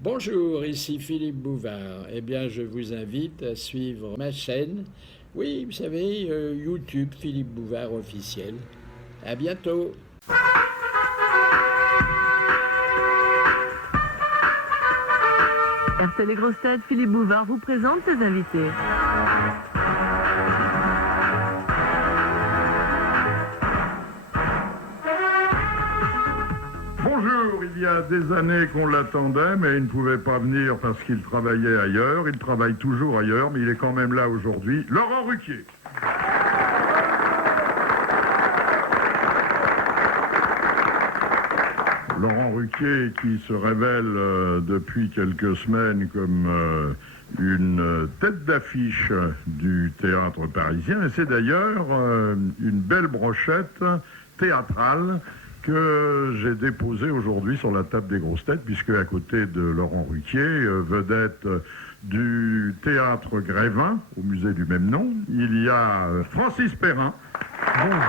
Bonjour, ici Philippe Bouvard. Eh bien, je vous invite à suivre ma chaîne. Oui, vous savez, YouTube Philippe Bouvard officiel. À bientôt. RTL Les Grosses Têtes, Philippe Bouvard vous présente ses invités. Bonjour, il y a des années qu'on l'attendait, mais il ne pouvait pas venir parce qu'il travaillait ailleurs. Il travaille toujours ailleurs, mais il est quand même là aujourd'hui. Laurent Ruquier. Laurent Ruquier qui se révèle depuis quelques semaines comme une tête d'affiche du théâtre parisien. Et c'est d'ailleurs une belle brochette théâtrale que j'ai déposée aujourd'hui sur la table des grosses têtes, puisque à côté de Laurent Ruquier, vedette du théâtre Grévin, au musée du même nom, il y a Francis Perrin. Bonjour.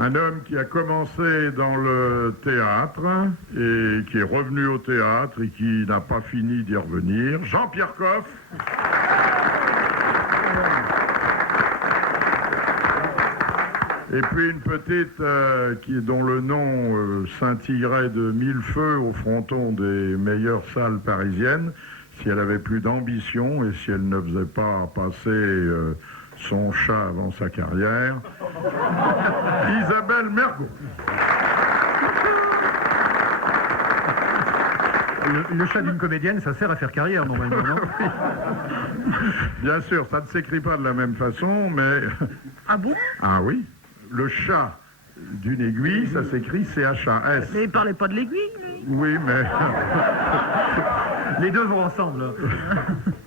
Un homme qui a commencé dans le théâtre et qui est revenu au théâtre et qui n'a pas fini d'y revenir. Jean-Pierre Coff. Et puis une petite dont le nom scintillerait de mille feux au fronton des meilleures salles parisiennes, si elle avait plus d'ambition et si elle ne faisait pas passer son chat avant sa carrière. Isabelle Mergo. Le chat d'une comédienne, ça sert à faire carrière, normalement, non? Bien sûr, ça ne s'écrit pas de la même façon, mais... Ah bon? Ah oui. Le chat d'une aiguille, ça s'écrit C-H-A-S. Mais il parlait pas de l'aiguille, lui. Oui, mais... Les deux vont ensemble.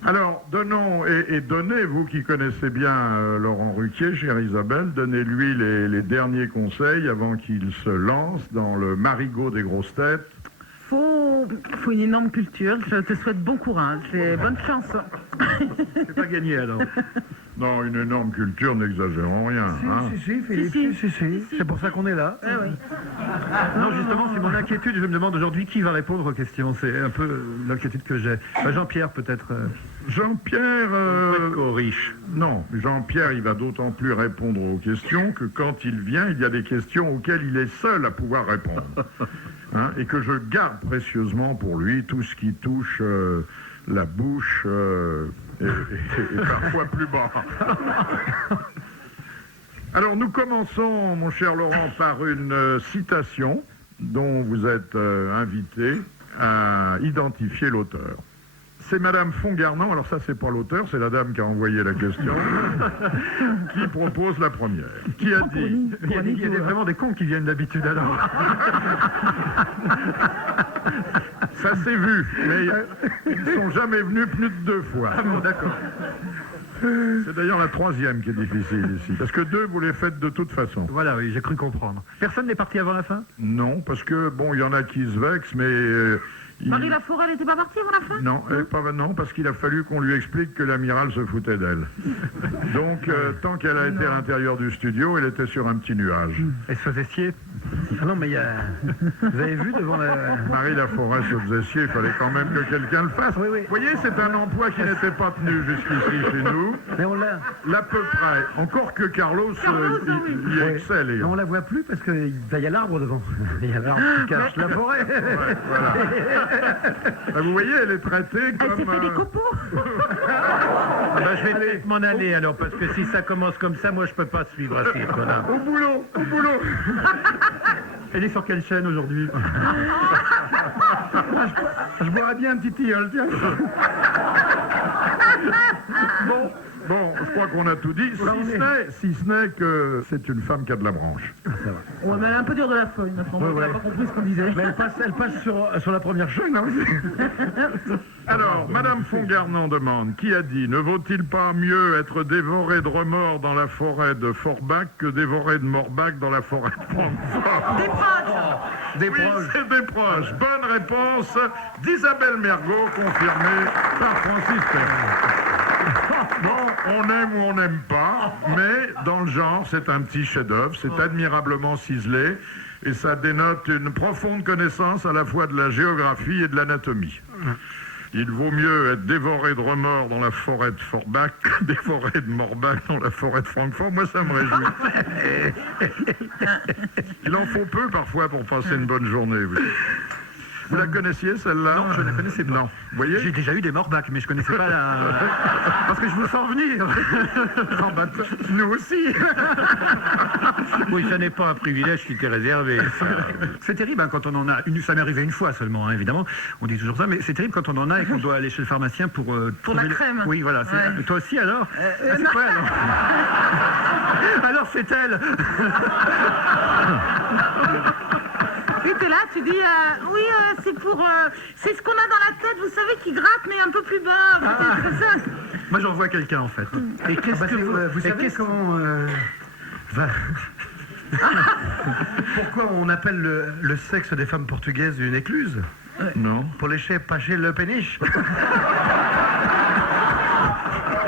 Alors, donnons, et donnez, vous qui connaissez bien Laurent Ruquier, chère Isabelle, donnez-lui les derniers conseils avant qu'il se lance dans le marigot des grosses têtes. Faut une énorme culture. Je te souhaite bon courage et bonne chance. C'est pas gagné, alors. Non, une énorme culture, n'exagérons rien. Si, Philippe, si. C'est pour ça qu'on est là. Oui. Non, justement, c'est mon inquiétude. Je me demande aujourd'hui qui va répondre aux questions. C'est un peu l'inquiétude que j'ai. Jean-Pierre, peut-être. Jean-Pierre... riche. Non, Jean-Pierre, il va d'autant plus répondre aux questions que quand il vient, il y a des questions auxquelles il est seul à pouvoir répondre. Et que je garde précieusement pour lui tout ce qui touche la bouche et parfois plus bas. Alors nous commençons, mon cher Laurent, par une citation dont vous êtes invité à identifier l'auteur. C'est Madame Fongarnant, alors ça c'est pas l'auteur, c'est la dame qui a envoyé la question, qui propose la première. Qui a dit... Il y a vraiment des cons qui viennent d'habitude, alors. Ça s'est vu, mais ils ne sont jamais venus plus de 2 fois. Ah bon, d'accord. C'est d'ailleurs la 3e qui est difficile ici, parce que 2, vous les faites de toute façon. Voilà, oui, j'ai cru comprendre. Personne n'est parti avant la fin? Non, parce que, bon, il y en a qui se vexent, mais... Marie Laforêt, elle n'était pas partie avant la fin? Non, non, parce qu'il a fallu qu'on lui explique que l'amiral se foutait d'elle. Donc, tant qu'elle a été à l'intérieur du studio, elle était sur un petit nuage. Elle se faisait scier? Ah non, mais il y a... Vous avez vu devant la... Marie Laforêt se faisait scier, il fallait quand même que quelqu'un le fasse. Oui. Vous voyez, c'est un emploi qui n'était pas tenu jusqu'ici chez nous. Mais on l'a... L'à peu près. Encore que Carlos y excelle. Mais on la voit plus parce qu'il y a l'arbre devant. Il y a l'arbre qui cache la forêt. Ouais, voilà. Vous voyez, elle est traitée comme... Elle s'est fait des copeaux. Je vais peut-être m'en aller alors, parce que si ça commence comme ça, moi je peux pas suivre à ce rythme-là. Au boulot. Elle est sur quelle chaîne aujourd'hui? Je boirais bien un petit tilleul, tiens. Bon, je crois qu'on a tout dit, si ce n'est que c'est une femme qui a de la branche. Ouais, mais elle est un peu dure de la feuille, maintenant. On n'a pas compris ce qu'on disait. Mais elle passe sur la première chaîne, hein. Alors, Madame Fongarnant demande, qui a dit, ne vaut-il pas mieux être dévoré de remords dans la forêt de Forbach que dévoré de Morbach dans la forêt de Francfort? Des proches. Oui, c'est des proches. Bonne réponse d'Isabelle Mergo, confirmée par Francis Perrin. Bon, On aime ou on n'aime pas, mais dans le genre, c'est un petit chef-d'œuvre, c'est admirablement ciselé, et ça dénote une profonde connaissance à la fois de la géographie et de l'anatomie. Il vaut mieux être dévoré de remords dans la forêt de Forbach que dévoré de Morbach dans la forêt de Francfort. Moi, ça me réjouit. Il en faut peu parfois pour passer une bonne journée. Oui. Vous la connaissiez, celle-là? Non, je ne la connaissais pas. Non. Vous voyez? J'ai déjà eu des Morbach, mais je ne connaissais pas la... Parce que je vous sens venir. Nous aussi. Oui, ça n'est pas un privilège qui t'est réservé. C'est terrible hein, quand on en a une. Ça m'est arrivé une fois seulement, hein, évidemment. On dit toujours ça, mais c'est terrible quand on en a et qu'on doit aller chez le pharmacien pour la crème. Oui, voilà. Ouais. Toi aussi alors c'est quoi alors? Alors c'est elle. Oui, t'es là, tu dis, oui, c'est pour... c'est ce qu'on a dans la tête, vous savez, qui gratte, mais un peu plus bas. C'est ça. Moi j'envoie quelqu'un en fait. Et qu'est-ce que vous savez comment... Pourquoi on appelle le sexe des femmes portugaises une écluse? Non. Pour lécher, pâcher le péniche.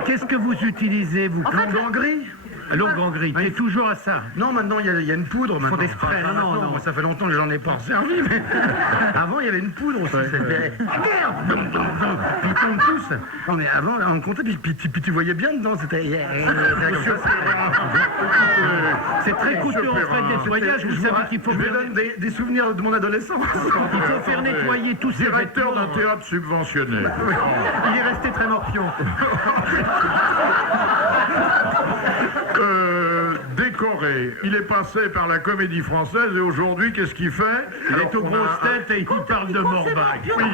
Qu'est-ce que vous utilisez, vous? En gris. Longue en gris, t'es toujours à ça. Non, maintenant il y a une poudre. Maintenant. des sprays, Enfin, non, maintenant, non. moi, ça fait longtemps que j'en ai pas servi, mais avant il y avait une poudre aussi. C'était... Ah, merde. Puis ils tombent tous. Non, mais avant, on comptait, puis tu voyais bien dedans. C'était... C'est très coûteux en frais de nettoyage. Vous savez qu'il faut Je vous faire, donne des souvenirs de mon adolescence. il faut faire nettoyer tous ces Directeur d'un vêtements. théâtre subventionné. Il est resté très morpion. Décoré. Il est passé par la Comédie Française et aujourd'hui, qu'est-ce qu'il fait? Il est aux grosses têtes et il parle de Morbach. Oui,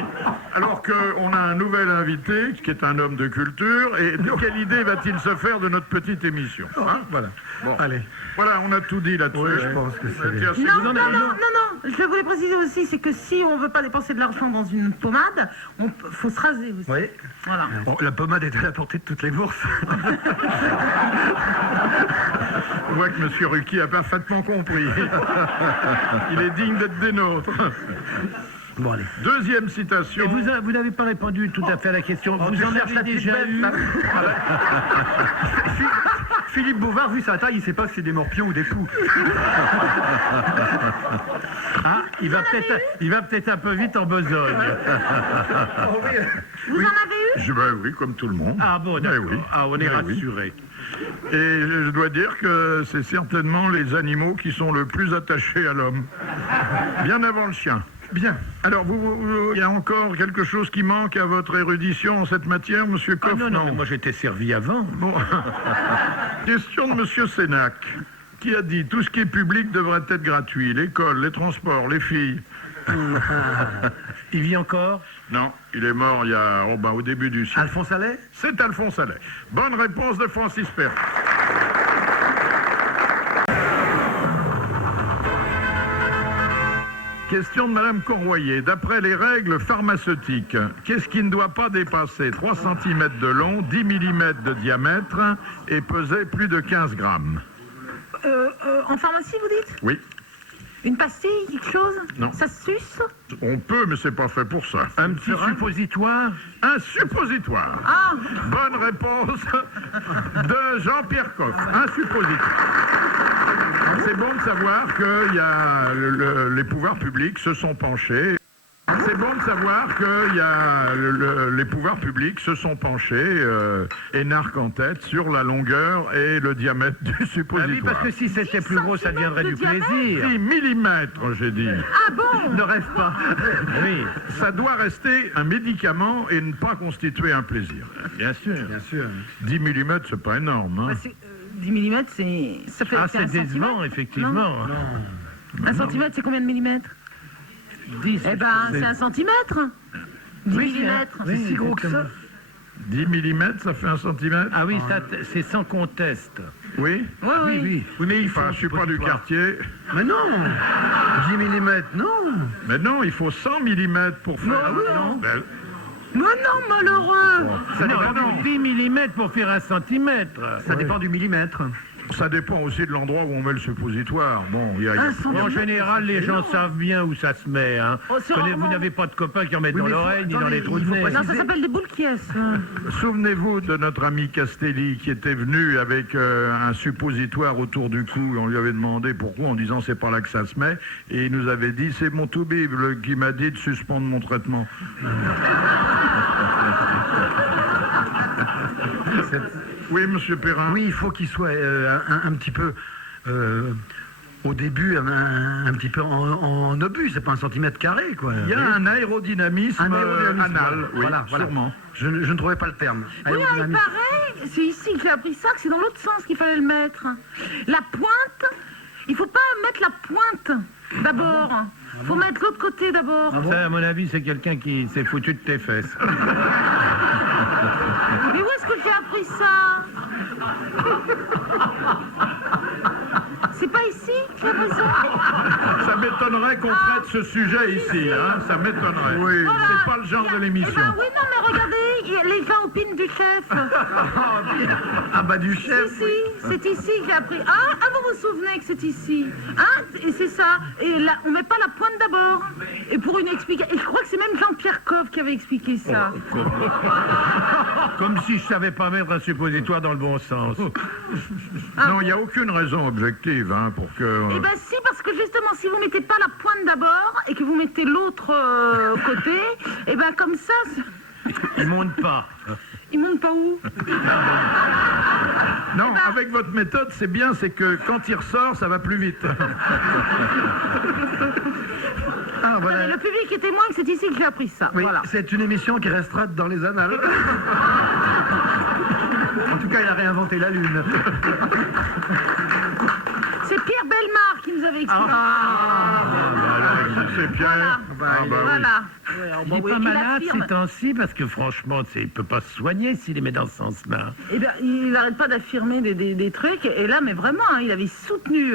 alors qu'on a un nouvel invité, qui est un homme de culture, et de quelle idée va-t-il se faire de notre petite émission hein? Voilà. Bon. Allez. Voilà, on a tout dit là-dessus. Oui, je pense que c'est... Tiens, si Non, vous en non, avez- non, non, non. Je voulais préciser aussi, c'est que si on veut pas dépenser de l'argent dans une pommade, faut se raser aussi. Oui. Voilà. Bon, la pommade est à la portée de toutes les bourses. On voit que M. Ruquier a parfaitement compris. Il est digne d'être des nôtres. Bon, allez. Deuxième citation. Et vous n'avez pas répondu tout à fait à la question. Vous tu en cherches avez la petite déjà bête, eu. là. Philippe Bouvard, vu sa taille, il sait pas si c'est des morpions ou des fous. Ah, il va peut-être un peu vite en besogne. Vous en avez eu? Oui, comme tout le monde. Ah bon, Mais d'accord. oui. Ah, on est Mais oui. rassuré. Et je dois dire que c'est certainement les animaux qui sont le plus attachés à l'homme. Bien avant le chien. Bien. Alors, il y a encore quelque chose qui manque à votre érudition en cette matière, Monsieur Ah Coff? non, mais moi j'étais servi avant. Bon. Question de Monsieur Sénac, qui a dit tout ce qui est public devrait être gratuit. L'école, les transports, les filles. Il vit encore? Non, il est mort il y a au début du siècle. Alphonse Allais? C'est Alphonse Allais. Bonne réponse de Francis Perrin. Question de Madame Corroyer. D'après les règles pharmaceutiques, qu'est-ce qui ne doit pas dépasser 3 cm de long, 10 mm de diamètre et peser plus de 15 grammes? En pharmacie, vous dites? Oui, Une pastille, quelque chose? Non. Ça se suce? on peut, mais c'est pas fait pour ça. Un petit suppositoire? Un suppositoire. Ah, Bonne réponse de Jean-Pierre Coff. Un suppositoire. C'est bon de savoir que les pouvoirs publics se sont penchés. C'est bon de savoir que les pouvoirs publics se sont penchés, énarques en tête, sur la longueur et le diamètre du Ah oui, suppositoire. parce que si c'était plus gros, ça deviendrait du centimètres de plaisir. 10 millimètres, j'ai dit. ah bon? Ne rêve pas. Oui, Ça doit rester un médicament et ne pas constituer un plaisir. bien sûr. Bien sûr. 10 millimètres, c'est pas énorme. Hein. 10 mm, ça fait Ah, c'est c'est un décevant, centimètre. effectivement. Un centimètre, c'est combien de millimètres? 10. Eh ben, c'est un centimètre. 10 millimètres. Oui, C'est si gros que ça? 10 millimètres, ça fait 1 centimètre? Ah oui, ça, c'est sans conteste. Oui? Oui, oui. Oui, mais je suis pas du quartier. Mais non. 10 mm, non. Mais non, il faut 100 millimètres pour faire... Ah oui, non. Ben, Mais non, malheureux. Ça dépend 10 mm pour faire 1 centimètre. Ça dépend du millimètre. Ça dépend aussi de l'endroit où on met le suppositoire. Bon, il y a... En général, les gens savent bien où ça se met. Hein. Vous n'avez pas de copains qui en mettent dans l'oreille ni dans les trous de nez. Non, ça s'appelle des boules qui Souvenez-vous de notre ami Castelli qui était venu avec un suppositoire autour du cou. On lui avait demandé pourquoi, en disant c'est par là que ça se met. Et il nous avait dit c'est mon toubib qui m'a dit de suspendre mon traitement. Oui, monsieur Perrin. Oui, il faut qu'il soit un petit peu... au début, un petit peu en obus, c'est pas un centimètre carré, quoi. Il y a un aérodynamisme, anal, oui, voilà. sûrement. Je ne trouvais pas le terme. Oui, il paraît, c'est ici que j'ai appris ça, que c'est dans l'autre sens qu'il fallait le mettre. La pointe, il faut pas mettre la pointe d'abord. Il faut mettre l'autre côté d'abord. Ça, à mon avis, c'est quelqu'un qui s'est foutu de tes fesses. Mais où est-ce que j'ai appris ça? C'est pas ici que j'ai appris ça? Ça m'étonnerait qu'on traite ce sujet ici, hein, ça m'étonnerait. Oui, Voilà. c'est pas le genre de l'émission. Eh ben oui, non, mais regardez, les gens opinent du chef. Ah bah du chef. Si, c'est ici que j'ai appris. Ah, vous vous souvenez que c'est ici. Hein? Et c'est ça. Et là, on met pas la pointe d'abord. Et pour une explication. Et je crois que c'est même Jean-Pierre Coff qui avait expliqué ça. Comme si je savais pas mettre un suppositoire dans le bon sens. Non, il n'y a aucune raison objective hein, pour que... Eh ben si, parce que justement, si vous mettez pas la pointe d'abord et que vous mettez l'autre côté, et ben comme ça, Il monte pas. il monte pas où? Non, avec votre méthode, c'est bien, c'est que quand il ressort, ça va plus vite. Ah, voilà. Non, mais le public est témoin que c'est ici que j'ai appris ça. Oui, Voilà. c'est une émission qui restera dans les annales. En tout cas, il a réinventé la Lune. C'est Pierre Bellemare qui nous avait expliqué. C'est Pierre. Voilà. Il n'est pas malade ces temps-ci parce que franchement, il ne peut pas se soigner s'il les met dans ce sens-là. Eh bien, il n'arrête pas d'affirmer des trucs. Et là, mais vraiment, hein, il avait soutenu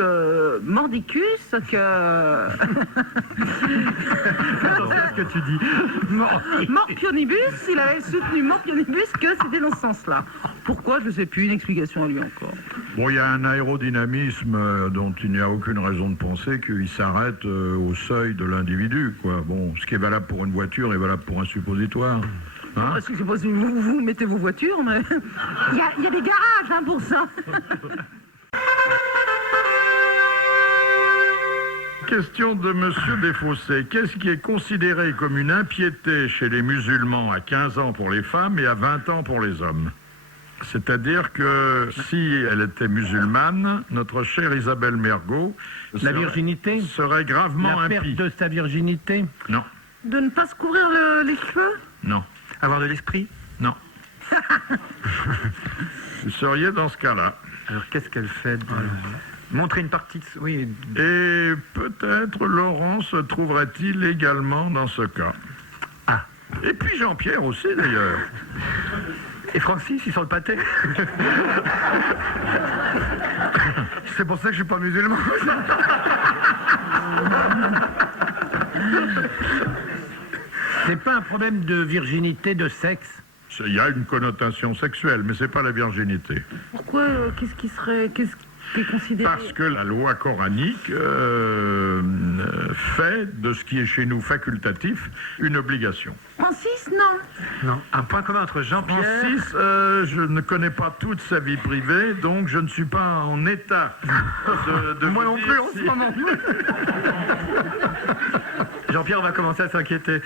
Mordicus que... Attention à ce que tu dis. Morpionibus, il avait soutenu Morpionibus que c'était dans ce sens-là. Pourquoi? Je ne sais plus, une explication à lui encore. Bon, il y a un aérodynamisme dont il n'y a aucune raison de penser qu'il s'arrête au seuil de l'individu, quoi. Bon, ce qui est valable pour une voiture est valable pour un suppositoire. Hein? Parce que je sais pas si vous mettez vos voitures, mais il y a des garages hein, pour ça. Question de Monsieur Desfossés. Qu'est-ce qui est considéré comme une impiété chez les musulmans à 15 ans pour les femmes et à 20 ans pour les hommes? C'est-à-dire que si elle était musulmane, notre chère Isabelle Mergo La virginité serait gravement La perte impie. de sa virginité Non, De ne pas se couvrir les cheveux? non, Avoir de l'esprit. non. Vous seriez dans ce cas-là. Alors, qu'est-ce qu'elle fait Montrer une partie de... Oui. Et peut-être Laurent se trouverait-il également dans ce cas. Ah. Et puis Jean-Pierre aussi d'ailleurs. Et Francis, il sent le pâté. C'est pour ça que je suis pas musulman. C'est pas un problème de virginité, de sexe. Il y a une connotation sexuelle, mais c'est pas la virginité. Pourquoi? Qu'est-ce qui est considéré? Parce que la loi coranique fait de ce qui est chez nous facultatif une obligation. Francis, non. Non. Un point commun entre Jean-Pierre... Francis, je ne connais pas toute sa vie privée, donc je ne suis pas en état de Moi vous non dire plus en si- ce moment. Jean-Pierre va commencer à s'inquiéter.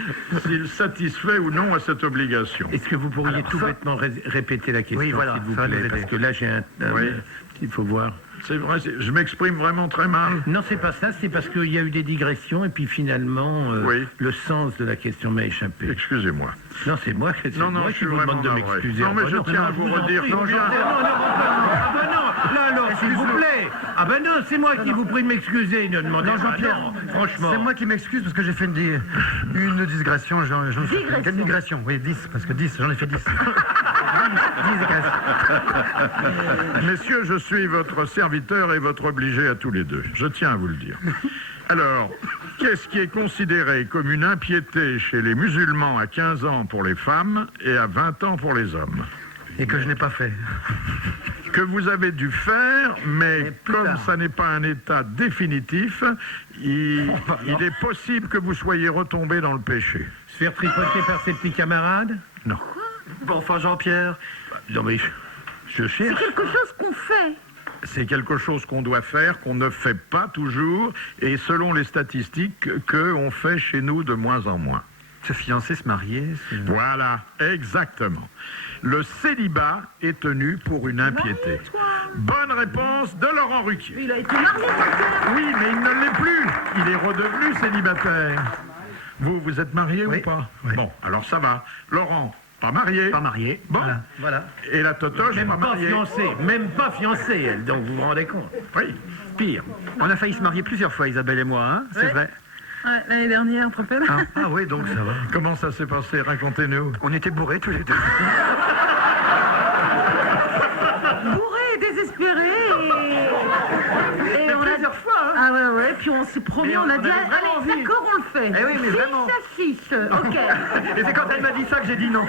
s'il satisfait ou non à cette obligation. Est-ce que vous pourriez tout bêtement répéter la question, Oui, voilà, s'il vous ça va nous plaît? aider. Parce que là, j'ai un... Oui. Il faut voir. C'est vrai, je m'exprime vraiment très mal. Non, c'est pas ça, c'est parce qu'il y a eu des digressions et puis finalement, Oui. le sens de la question m'a échappé. Excusez-moi. Non, c'est moi, Non, moi je qui suis vous vraiment demande de navré. m'excuser. Non, mais Ah, je tiens à vous en redire prie. combien- Ah ben non, là alors, s'il vous plaît. Ah ben non, c'est moi qui vous prie de m'excuser, ne demandez Non, pas. Jean-Pierre, Non, franchement. c'est moi qui m'excuse parce que j'ai fait une digression. Digression, oui, 10, parce que 10, j'en ai fait 10. 10 digressions. Messieurs, je suis votre serviteur et votre obligé à tous les deux. Je tiens à vous le dire. Alors, qu'est-ce qui est considéré comme une impiété chez les musulmans à 15 ans pour les femmes et à 20 ans pour les hommes? Et que je n'ai pas fait. que vous avez dû faire, mais plus comme tard. ça n'est pas un état définitif, il est possible que vous soyez retombé dans le péché. Se faire tripoter par ses petits camarades? Non. Bon, enfin, Jean-Pierre. Non mais je C'est cherche. quelque chose qu'on fait. C'est quelque chose qu'on doit faire, qu'on ne fait pas toujours, et selon les statistiques, qu'on fait chez nous de moins en moins. Se fiancer, se marier. Voilà, exactement. Le célibat est tenu pour une impiété. Toi, Bonne réponse de Laurent Ruquier. il a été marié, Jean-Pierre. Oui, mais il ne l'est plus. Il est redevenu célibataire. Vous êtes marié Oui. ou pas? Oui. Bon, alors ça va. Laurent, pas marié. Pas marié. Bon. Voilà. Et la Totoche, Même pas pas mariée. fiancée, même pas fiancée, elle, donc vous vous rendez compte. Oui. Pire. On a failli se marier plusieurs fois, Isabelle et moi, hein, c'est Ouais. vrai. Ouais, l'année dernière, tu te rappelles? Ah oui, donc ça va. Comment ça s'est passé? Racontez-nous. On était bourrés tous les deux. Bourré et désespéré. Et on a... Plusieurs fois, hein. Ah ouais, puis on s'est promis, Mais on a dit, avait vraiment allez, envie. d'accord, on le fait. Eh oui, mais vraiment. Fiche, ok. Et c'est quand elle m'a dit ça que j'ai dit non.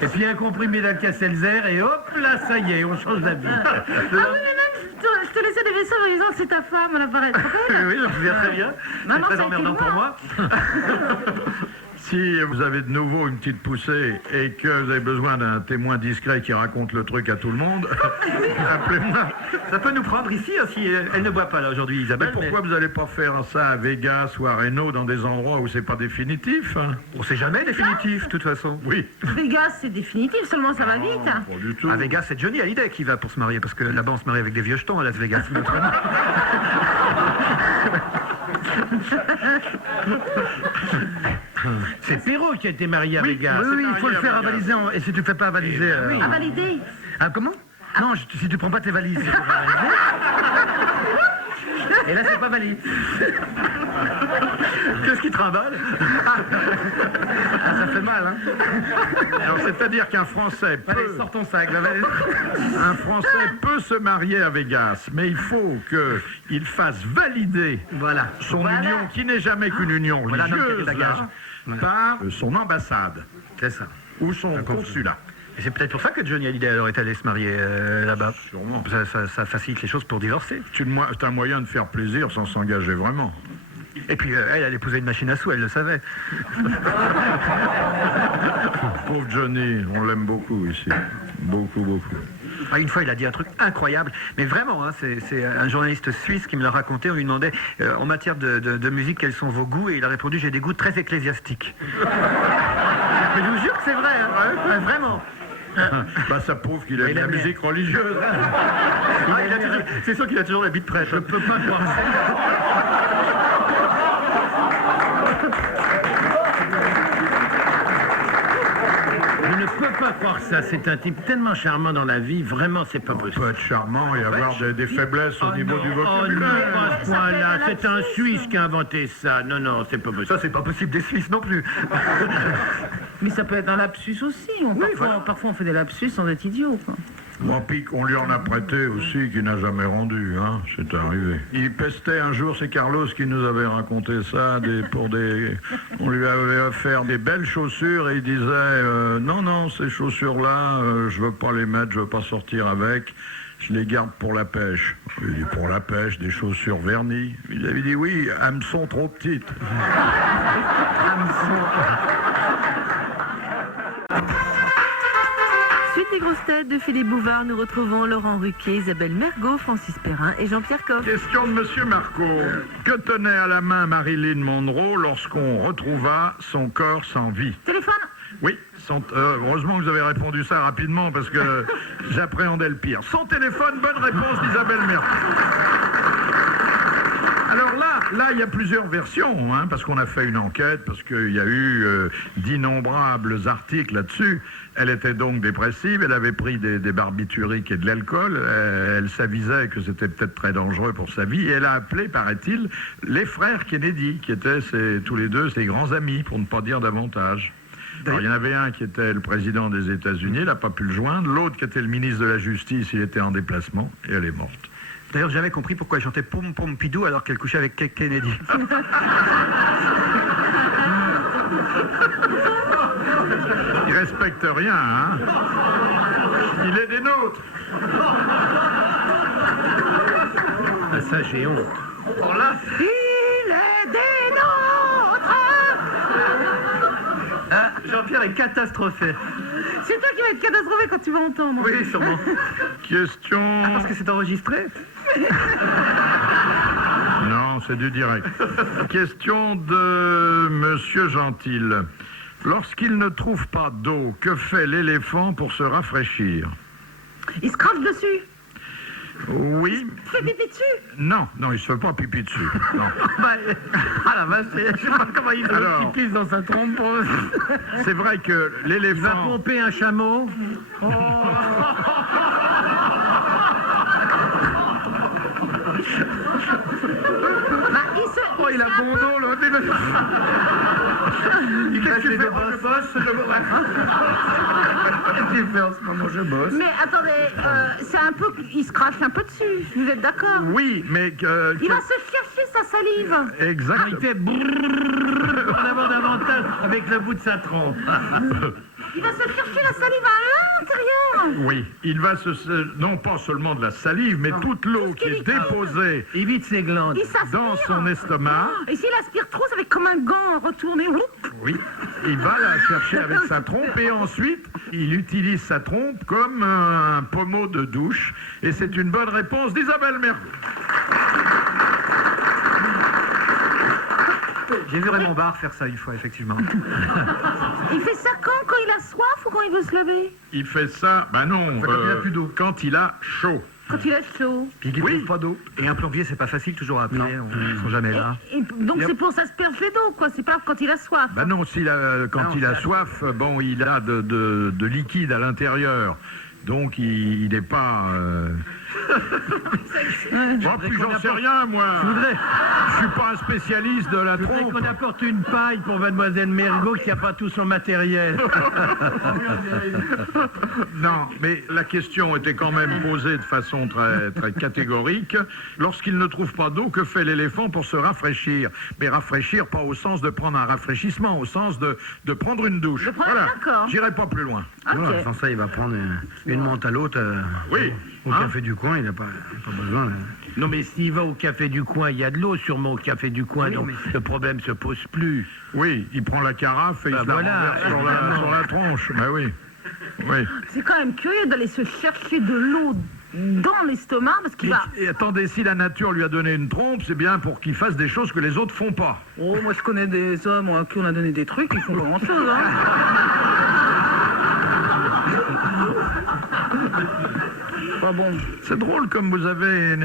Et puis un comprimé d'Alka-Seltzer et hop là, ça y est, on change d'avis. Ah oui, mais même, je te laissais des messages en disant que c'est ta femme à l'appareil. Tu te rappelles? Oui, je me souviens très bien. Non, C'est non, très ça a été emmerdant pour moi. Si vous avez de nouveau une petite poussée et que vous avez besoin d'un témoin discret qui raconte le truc à tout le monde, appelez-moi. Ça peut nous prendre ici, hein, si elle ne boit pas là aujourd'hui, Mais Isabelle. pourquoi vous n'allez pas faire ça à Vegas ou à Reno, dans des endroits où c'est pas définitif, hein? On sait jamais définitif, de toute façon. Oui. Vegas, c'est définitif, seulement ça va vite. Hein. Pas du tout. À Vegas, c'est Johnny Hallyday qui va pour se marier, parce que là-bas, on se marie avec des vieux jetons à Las Vegas. C'est Perrault qui a été marié à Oui, Vegas. oui, il faut le faire avaliser, et si tu ne fais pas avaliser... À valider. Ah, comment? Non, si tu prends pas tes valises, c'est pour avaliser. Et là, c'est pas valide. Qu'est-ce qui trimballe? Ça fait mal, hein? Alors, c'est-à-dire qu'un Français Allez, peut, sors ton sac. un Français peut se marier à Vegas, mais il faut qu'il fasse valider Voilà. son union, qui n'est jamais qu'une union Voilà, donc, il y a des religieuse, bagages. là, Voilà. par son ambassade C'est ça. ou son consulat. Et c'est peut-être pour ça que Johnny Hallyday alors est allé se marier là-bas. Sûrement. Ça facilite les choses pour divorcer. C'est un moyen de faire plaisir sans s'engager vraiment. Et puis elle épousait une machine à sous, elle le savait. Pauvre Johnny, on l'aime beaucoup ici. Beaucoup, beaucoup. Ah, une fois, il a dit un truc incroyable, mais vraiment, hein, c'est un journaliste suisse qui me l'a raconté. On lui demandait en matière de musique quels sont vos goûts, et il a répondu j'ai des goûts très ecclésiastiques. Mais je vous jure que c'est vrai, hein, ouais, vraiment. Bah, ça prouve qu'il aime Il la aime bien. musique religieuse. C'est sûr qu'il a toujours la bite prête. Je peux pas croire ça. Je ne peux pas croire ça. C'est un type tellement charmant dans la vie. Vraiment, c'est pas On possible. peut être charmant et avoir des faiblesses au niveau du Oh non, vocabulaire. pas à ce point-là. C'est un Suisse qui a inventé ça. Non, non, c'est pas possible. Ça, c'est pas possible des Suisses non plus. Mais ça peut être un lapsus aussi. Parfois, on fait des lapsus sans être idiot. Quoi. Bon, puis on lui en a prêté aussi, qui n'a jamais rendu, hein, c'est arrivé. Il pestait un jour, c'est Carlos qui nous avait raconté ça, on lui avait offert des belles chaussures et il disait non, ces chaussures-là, je veux pas les mettre, je veux pas sortir avec, je les garde pour la pêche. Il dit pour la pêche, des chaussures vernies. Il avait dit oui, hameçon trop petites. Suite des grosses têtes de Philippe Bouvard, nous retrouvons Laurent Ruquier, Isabelle Mergot, Francis Perrin et Jean-Pierre Coff. Question de Monsieur Marco. Que tenait à la main Marilyn Monroe lorsqu'on retrouva son corps sans vie? Téléphone. Oui, heureusement que vous avez répondu ça rapidement parce que j'appréhendais le pire. Son téléphone, bonne réponse d'Isabelle Mergo. Alors là, il y a plusieurs versions, hein, parce qu'on a fait une enquête, parce qu'il y a eu d'innombrables articles là-dessus. Elle était donc dépressive, elle avait pris des barbituriques et de l'alcool, elle s'avisait que c'était peut-être très dangereux pour sa vie, et elle a appelé, paraît-il, les frères Kennedy, qui étaient tous les deux ses grands amis, pour ne pas dire davantage. Alors, il y en avait un qui était le président des États-Unis, il n'a pas pu le joindre, l'autre qui était le ministre de la Justice, il était en déplacement, et elle est morte. D'ailleurs, j'avais compris pourquoi elle chantait Poum Poum Pidou alors qu'elle couchait avec Kennedy. Il respecte rien, hein. Il est des nôtres. Ah, ça, j'ai honte. Il est des nôtres. Ah, Jean-Pierre est catastrophé. C'est toi qui vas être catastrophé quand tu vas entendre. Oui, sûrement. Question... Parce que c'est enregistré. Non, c'est du direct. Question de Monsieur Gentil. Lorsqu'il ne trouve pas d'eau, que fait l'éléphant pour se rafraîchir? Il se crache dessus. Oui. Fais pipi dessus. Non, il se fait pas pipi dessus. Non. Ah la vache, je sais pas comment il Alors, pisse dans sa trompe. c'est vrai que Il va l'éléphant... pomper un chameau. Bah, il se... Oh, il a bon dos, là. Qu'est-ce que tu fais? Je bosse, Qu'est-ce que tu fais en ce moment? Je bosse. Mais attendez, c'est un peu... Il se crache un peu dessus, vous êtes d'accord? Oui, mais... Il va se chercher sa salive. Exact. Il fait brrrr pour en avoir davantage avec le bout de sa trompe. Il va se chercher la salive à l'intérieur. Oui, il va non pas seulement de la salive, mais toute l'eau qui est déposée Il vide ses glandes. Il s'aspire. dans son estomac. Et s'il aspire trop, ça fait comme un gant retourné. Oui, il va la chercher avec sa trompe et ensuite il utilise sa trompe comme un pommeau de douche. Et c'est une bonne réponse d'Isabelle Mergo. J'ai vu Raymond Barre faire ça une fois, effectivement. Il fait ça quand il a soif ou quand il veut se lever? Il fait ça, ben non, Quand il a plus d'eau. quand il a chaud. Quand il a chaud. Puis qu'il Oui. trouve pas d'eau. Et un plombier, c'est pas facile toujours à appeler, ils sont jamais là. Et donc c'est pour s'asperger d'eau, quoi. C'est pas quand il a soif. Ben non, quand Non, il a ça- soif, bon, il a de liquide à l'intérieur. Donc il n'est pas... Moi, puis j'en sais rien, moi. Je suis pas un spécialiste de la Je voudrais trompe. qu'on apporte une paille pour mademoiselle Mergo qui n'a pas tout son matériel. Non, mais la question était quand même posée de façon très, très catégorique. Lorsqu'il ne trouve pas d'eau, que fait l'éléphant pour se rafraîchir? Mais rafraîchir, pas au sens de prendre un rafraîchissement, au sens de prendre une douche. De prendre- d'accord. J'irai pas plus loin. Voilà, sans ça, il va prendre une menthe à l'autre. Oui. Au Hein? café du coin, il n'a pas besoin. Non mais s'il va au café du coin, il y a de l'eau sûrement au café du coin, Oui, donc mais- le problème se pose plus. Oui, il prend la carafe et Bah il se la voilà, renverse sur la tronche. Ben oui. Oui. C'est quand même curieux d'aller se chercher de l'eau dans l'estomac parce qu'il va... Et attendez, si la nature lui a donné une trompe, c'est bien pour qu'il fasse des choses que les autres font pas. Oh, moi je connais des hommes à qui on a donné des trucs, ils font pas grand-chose, hein. Pas bon. C'est drôle comme vous avez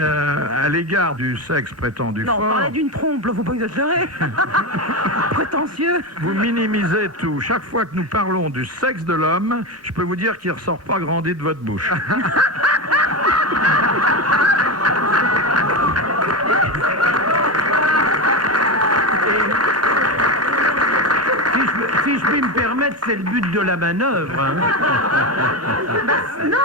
à l'égard du sexe prétendu Non, on fort, parlait d'une trompe, là, faut pas exagérer. Prétentieux. vous minimisez tout. Chaque fois que nous parlons du sexe de l'homme, je peux vous dire qu'il ne ressort pas grandi de votre bouche. Si je puis me permettre, c'est le but de la manœuvre. Hein. Non,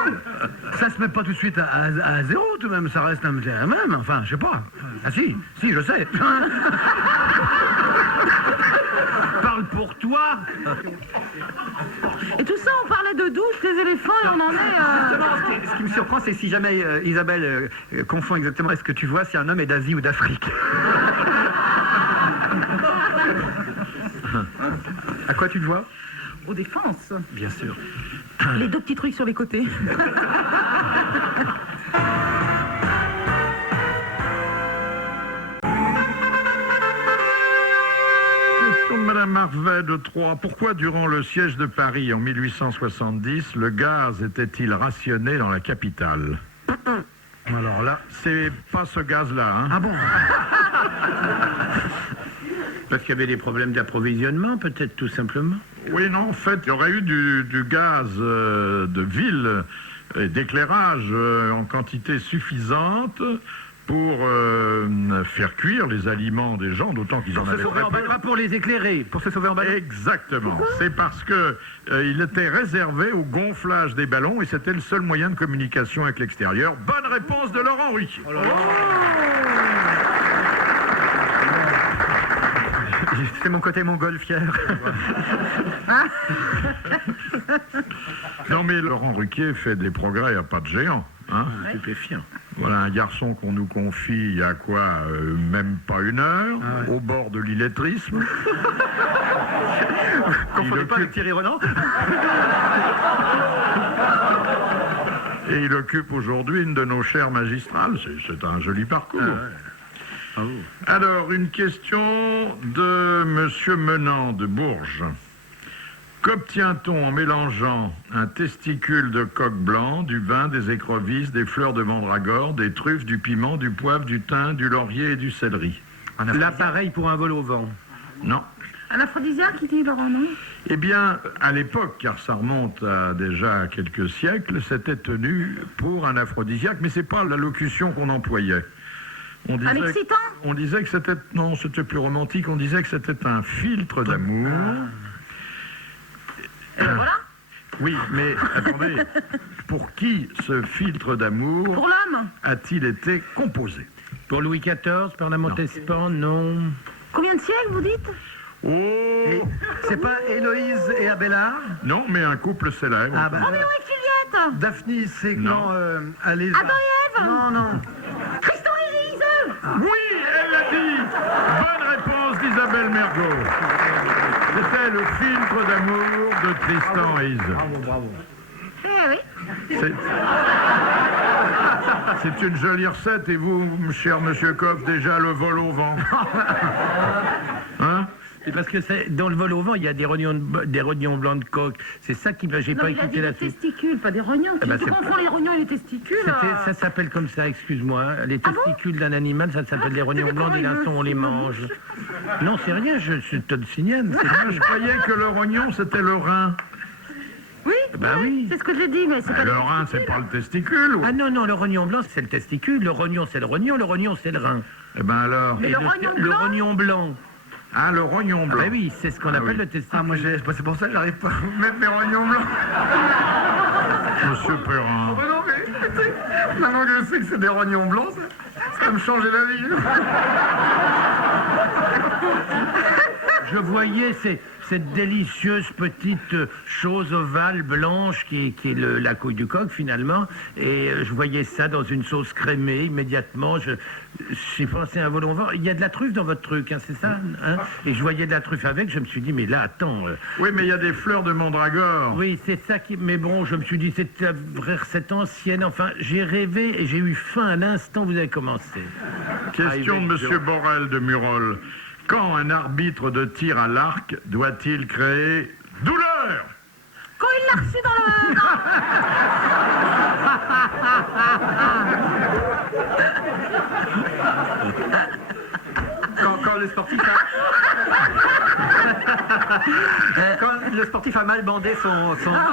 Ça se met pas tout de suite à zéro, tout de même. Ça reste un même. Enfin, je sais pas. Ah si, je sais. Parle pour toi. et tout ça, on parlait de douche, des éléphants, et on en est... Justement, ce qui me surprend, c'est si jamais Isabelle confond exactement est-ce que tu vois si un homme est d'Asie ou d'Afrique. À quoi tu te vois? aux défenses. Bien sûr. Les deux petits trucs sur les côtés. Question de Madame Marvet de Troyes. Pourquoi, durant le siège de Paris en 1870, le gaz était-il rationné dans la capitale? Alors là... C'est pas ce gaz-là, hein? Ah bon? Parce qu'il y avait des problèmes d'approvisionnement, peut-être, tout simplement. Oui, non, en fait, il y aurait eu du gaz de ville et d'éclairage en quantité suffisante pour faire cuire les aliments des gens, d'autant qu'ils en avaient très peu. Pour les éclairer. Pour se sauver en ballon. Exactement. C'est parce que il était réservé au gonflage des ballons et c'était le seul moyen de communication avec l'extérieur. Bonne réponse de Laurent Ruquier. C'est mon côté montgolfière. Non mais Laurent Ruquier fait des progrès à pas de géant. Hein, Stupéfiant. voilà un garçon qu'on nous confie il y a quoi, même pas une heure, au bord de l'illettrisme. Confondez pas avec Thierry Roland. Et il occupe aujourd'hui une de nos chaires magistrales. C'est un joli parcours. Alors, une question de Monsieur Menant de Bourges. Qu'obtient-on en mélangeant un testicule de coq blanc, du vin, des écrevisses, des fleurs de mandragore, des truffes, du piment, du poivre, du thym, du laurier et du céleri? L'appareil pour un vol au vent. Non. Un aphrodisiaque, qui dit Laurent, non? Eh bien, à l'époque, car ça remonte à déjà quelques siècles, c'était tenu pour un aphrodisiaque, mais c'est pas la locution qu'on employait. On disait, Un excitant? on disait que c'était... Non, c'était plus romantique. On disait que c'était un filtre d'amour. Et voilà. Oui, mais attendez. Pour qui ce filtre d'amour Pour l'homme. a-t-il été composé? Pour Louis XIV, par la Montespan, non. Combien de siècles, vous dites? Oh C'est pas Héloïse et Abélard? Non, mais un couple célèbre. Ah bah, Roméo et Juliette. Daphne, c'est Non. quand allez. Adam et Ève. Non, non. Tristan et Isolde. Oui, elle l'a dit. Bonne réponse d'Isabelle Mergo. C'était le filtre d'amour de Tristan et Isolde. Bravo. Eh oui. C'est une jolie recette. Et vous, cher Monsieur Coff, déjà le vol au vent. Hein? C'est parce que dans le vol au vent, il y a des rognons blancs de coq. C'est ça qui... J'ai Non, pas il a dit écouté les la suite. testicules, pas des rognons. bah, Tu c'est- confonds les rognons et les testicules. Ça s'appelle comme ça, excuse-moi. Les Ah bon testicules d'un animal, ça s'appelle les rognons mais blancs, comment des il veut linsons, on les qu'il mange. Non, c'est rien, je te le signale. Je croyais que le rognon, c'était le rein. Oui, Bah oui. c'est ce que j'ai dit, mais c'est pas Le des rein, c'est testicules. pas le testicule. Ah non, non, le rognon blanc, c'est le testicule. Le rognon, c'est le rognon, c'est le rein. Eh ben alors. Mais Et le rognon le blanc rognon blanc. Ah, le rognon Ah blanc. bah oui, c'est ce qu'on appelle oui. le testicule. Ah, moi, c'est pour ça que j'arrive pas à mettre mes rognons blancs. Monsieur Perrin. Oh non, mais tu sais, maintenant que je sais que c'est des rognons blancs, ça va me changer la vie. Je voyais cette délicieuse petite chose ovale blanche qui est la couille du coq finalement, et je voyais ça dans une sauce crémée immédiatement. J'ai pensé à un vol au vent. Il y a de la truffe dans votre truc, hein, c'est ça, hein? Et je voyais de la truffe avec. Je me suis dit mais là attends. Oui, mais il y a des fleurs de mandragore. Oui, c'est ça qui... Mais bon, je me suis dit, c'est la vraie recette ancienne. Enfin, j'ai rêvé et j'ai eu faim à l'instant où vous avez commencé. Question de Monsieur Borel de Murol. Quand un arbitre de tir à l'arc doit-il créer douleur? Quand il l'a reçu dans le... Quand le sportif quand le sportif a mal bandé son arc.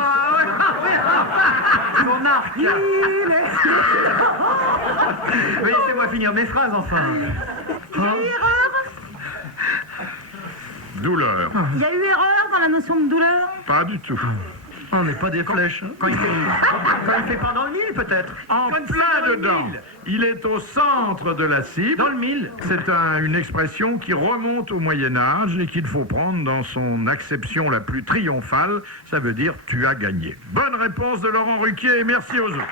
Mais laissez-moi finir mes phrases enfin. Douleur. Il y a eu erreur dans la notion de douleur. Pas du tout. On n'est pas des flèches. Quand il fait pendant le mille peut-être. En plein dedans. Il est au centre de la cible. Dans le mille. C'est une expression qui remonte au Moyen-Âge et qu'il faut prendre dans son acception la plus triomphale. Ça veut dire tu as gagné. Bonne réponse de Laurent Ruquier et merci aux autres.